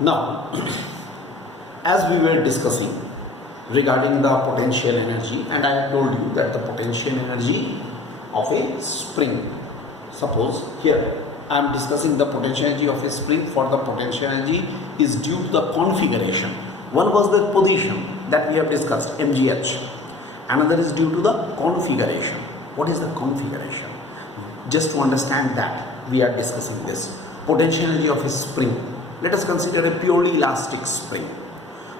Now, as we were discussing regarding the potential energy, and I have told you that the potential energy of a spring, suppose here I am discussing the potential energy of a spring. For the potential energy is due to the configuration. One was the position that we have discussed, mgh. Another is due to the configuration. What is the configuration? Just to understand that, we are discussing this. Potential energy of a spring. Let us consider a purely elastic spring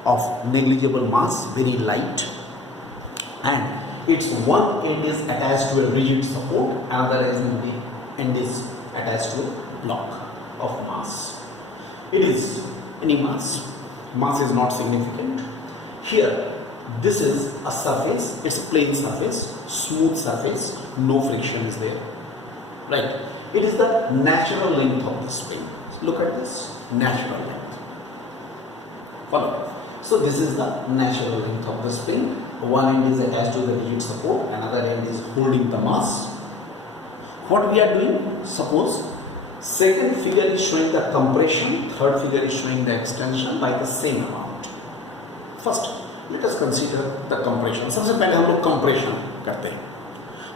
of negligible mass, very light, and its one end is attached to a rigid support, another end is attached to a block of mass. It is any mass. Mass is not significant. Here, this is a surface, it's plain surface, smooth surface, no friction is there. Right? It is the natural length of the spring. Look at this, natural length. Follow. So this is the natural length of the spring. One end is attached to the rigid support, another end is holding the mass. What we are doing? Suppose second figure is showing the compression, third figure is showing the extension by the same amount. First, let us consider the compression. सबसे पहले हम लोग compression करते हैं.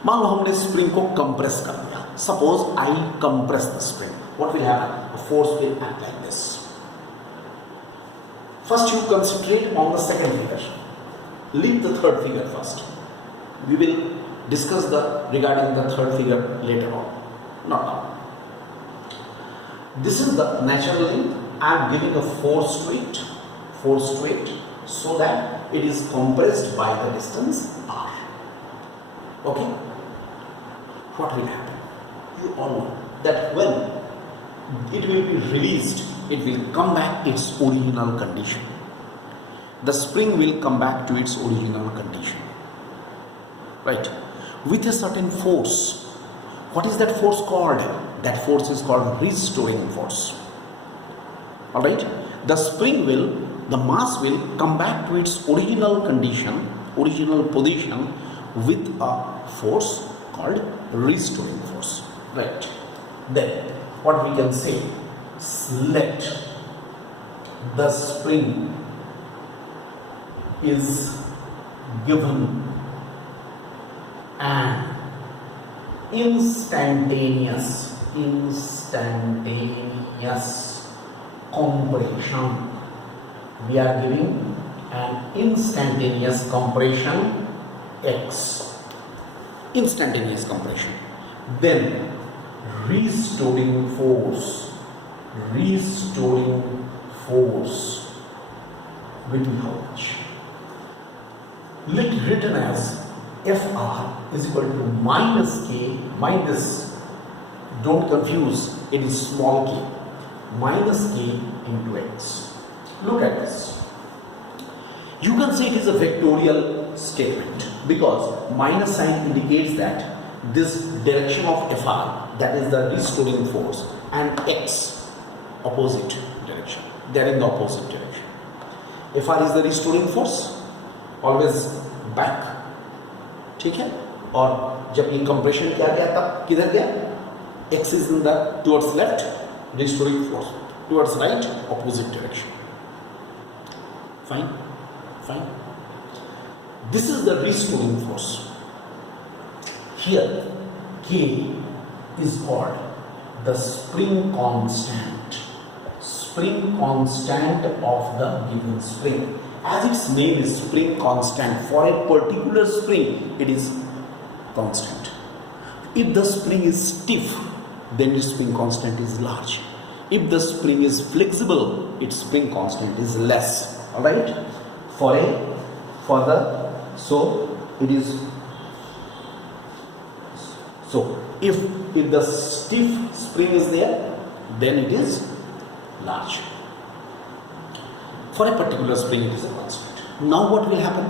मान लो हमने spring को compress कर दिया. Suppose I compress the spring. What will happen? A force will act like this. First, you concentrate on the second figure. Leave the third figure first. We will discuss regarding the third figure later on. Not now. This is the natural length. I am giving a force to it, so that it is compressed by the distance r. Okay? What will happen? You all know that when it will be released, it will come back to its original condition. The spring will come back to its original condition. Right? With a certain force. What is that force called? That force is called restoring force. Alright? The mass will come back to its original condition, original position with a force called restoring force. Right? Then, what we can say? Let the spring is given an instantaneous compression. We are giving an instantaneous compression X. Instantaneous compression. Then restoring force will be how much? Written as Fr is equal to minus K minus, don't confuse, it is small k, minus K into X. Look at this. You can say it is a vectorial statement because minus sign indicates that this direction of Fr, that is the restoring force, and X, opposite direction. They are in the opposite direction. Fr is the restoring force, always back. ठीक है? और जब ये compression किया गया तब किधर गया? X is in the towards left, restoring force towards right, opposite direction. Fine. This is the restoring force. Here, K is called the spring constant of the given spring. As its name is spring constant, for a particular spring, it is constant. If the spring is stiff, then its spring constant is large. If the spring is flexible, its spring constant is less. Alright? If the stiff spring is there, then it is large. For a particular spring, it is a constant. Now what will happen?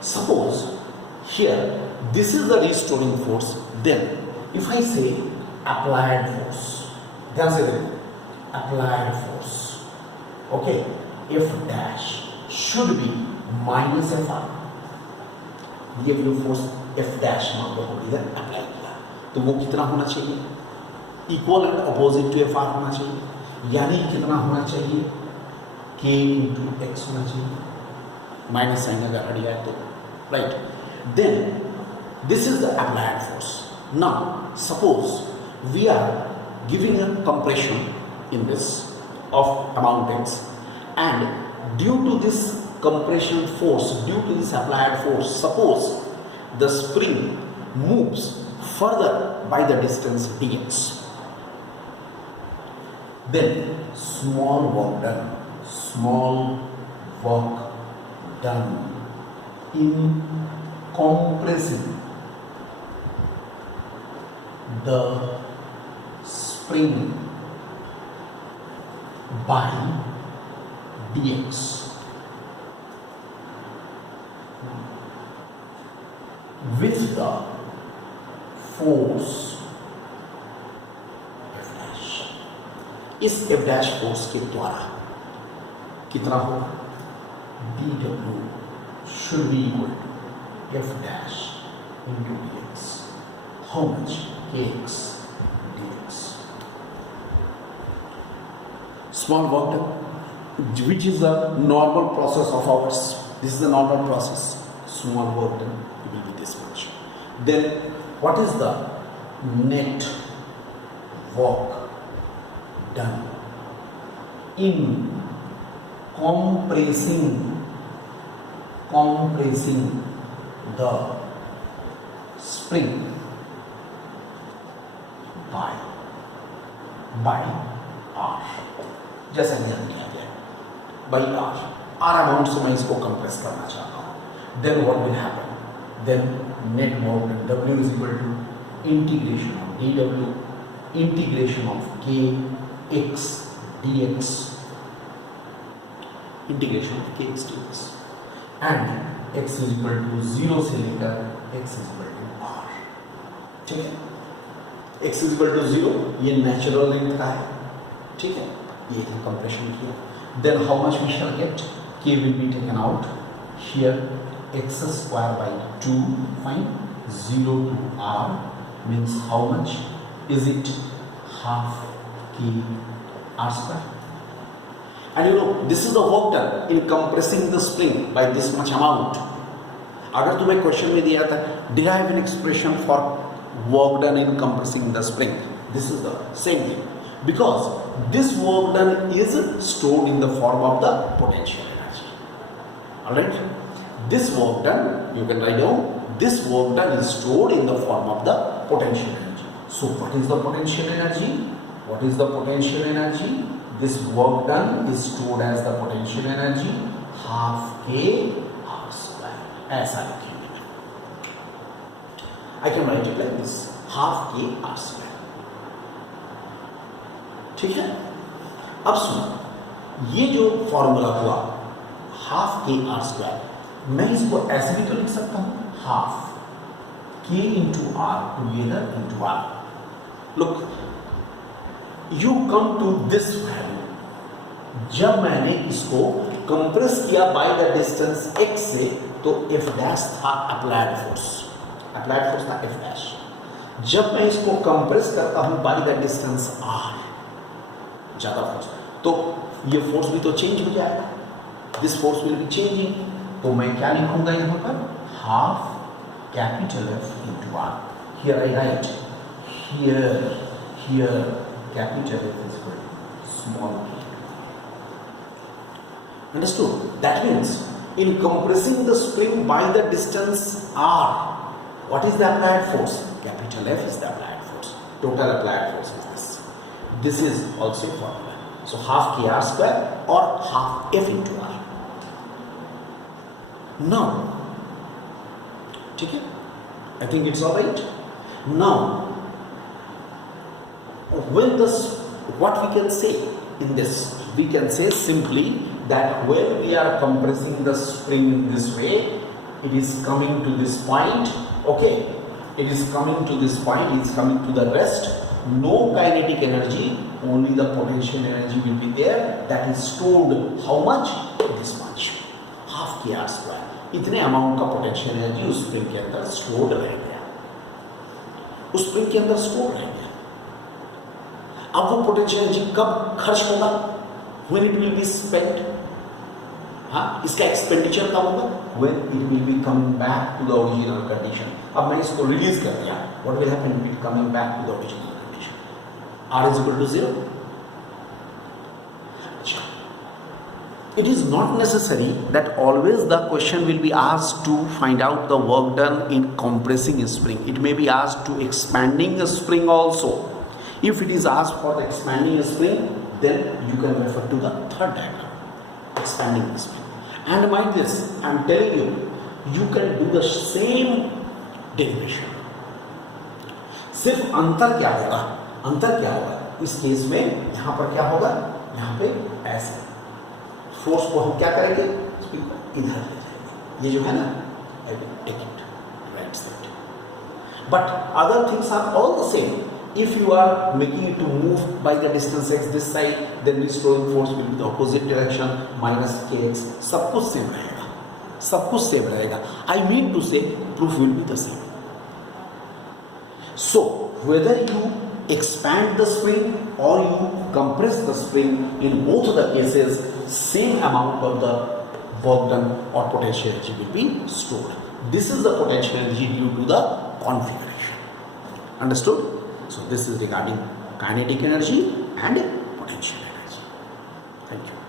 Suppose here, this is the restoring force. Then, if I say applied force, applied force. Okay, F dash should be minus Fr. ये जो force F dash मान लो हम इधर apply किया, तो वो कितना होना चाहिए? Equal and opposite to Fr होना चाहिए. यानी कितना होना चाहिए? k into x होना चाहिए, माइनस साइन अगर हट जाए तो, right. Then this is the applied force. Now suppose we are giving a compression in this of amount x, and due to this compression force, due to this applied force, suppose the spring moves further by the distance dx, then small work done in compressing the spring by dx with the force F dash. इस F dash force के द्वारा कितना होगा? dw should be equal to F dash into dx. How much? kx dx. Small work done, which is the normal process of ours. This is the normal process. Small work done, it will be this much. Then what is the net work done in compressing the spring by R, जैसा ध्यान दिया गया by R amount से मैं इसको compress करना चाहता हूँ. Then what will happen? Then net work done, W is equal to integration of dW integration of k x dx integration of kx dx, and x is equal to 0 से लेकर x is equal to R. ठीक है, x is equal to 0 ये natural length का है. ठीक है, ये है कंप्रेशन किया. Then how much we shall get? K will be taken out here, x square by 2, fine. 0 to R means how much is it? Half k R square. And you know, this is the work done in compressing the spring by this much amount. अगर तुम्हें question में दिया था derive an expression for work done in compressing the spring, this is the same thing, because this work done is stored in the form of the potential energy. Alright, this work done, you can write down, this work done is stored in the form of the potential energy. So what is the potential energy? What is the potential energy? This work done is stored as the potential energy half k R square. ऐसा लिखेंगे. I can write it like this, half k R square. ठीक है. अब सुनो, ये जो formula हुआ half के आर स्क्वायर, मैं इसको ऐसे भी तो लिख सकता हूं, half k into R together into R. Look, you come to this value. जब मैंने इसको कंप्रेस किया बाय द डिस्टेंस x से, तो F डैश था अप्लाइड फोर्स था F डैश. जब मैं इसको कंप्रेस करता हूं बाय द डिस्टेंस R, ज्यादा फोर्स, तो ये फोर्स भी तो चेंज हो जाएगा. This force will be changing. तो मैं क्या लिखूंगा यहाँ पर? Half capital F into R. Here I write, here capital F is equal to small p. Understood? That means in compressing the spring by the distance R, what is the applied force? Capital F is the applied force. Total applied force is this. This is also a formula. So half k R square or half F into R. Now, ठीक है? I think it's all right. Now, when what we can say in this? We can say simply that when we are compressing the spring in this way, it is coming to this point. Okay, it is coming to this point, it is coming to the rest. No kinetic energy, only the potential energy will be there. That is stored how much? This much, half k R square. इतने amount का potential energy उस spring के अंदर stored रह गया, उस spring के अंदर स्टोर्ड रह गया. अब वो पोटेंशियल एनर्जी कब खर्च होगा? When it will be spent, हाँ, इसका एक्सपेंडिचर कब होगा? When it will be coming back to the original condition. अब मैं इसको रिलीज कर दिया, what will happen when it coming back to the original condition? R is equal to 0. It is not necessary that always the question will be asked to find out the work done in compressing a spring. It may be asked to expanding a spring also. If it is asked for the expanding a spring, then you can refer to the third diagram, expanding the spring. And mind this, I am telling you, you can do the same derivation. सिर्फ अंतर क्या होगा? अंतर क्या होगा? इस case में यहाँ पर क्या होगा? यहाँ पे ऐसे फोर्स को हम क्या करेंगे? स्प्रिंग को इधर ले जाएंगे। ये जो है ना, I will take it right side. But other things are all the same. If you are making it to move by the distance x this side, then the restoring force will be the opposite direction minus kx. सब कुछ same रहेगा, सब कुछ same रहेगा. I mean to say, proof will be the same. So whether you expand the spring or you compress the spring, in both the cases, same amount of the work done or potential energy will be stored. This is the potential energy due to the configuration. Understood? So this is regarding kinetic energy and potential energy. Thank you.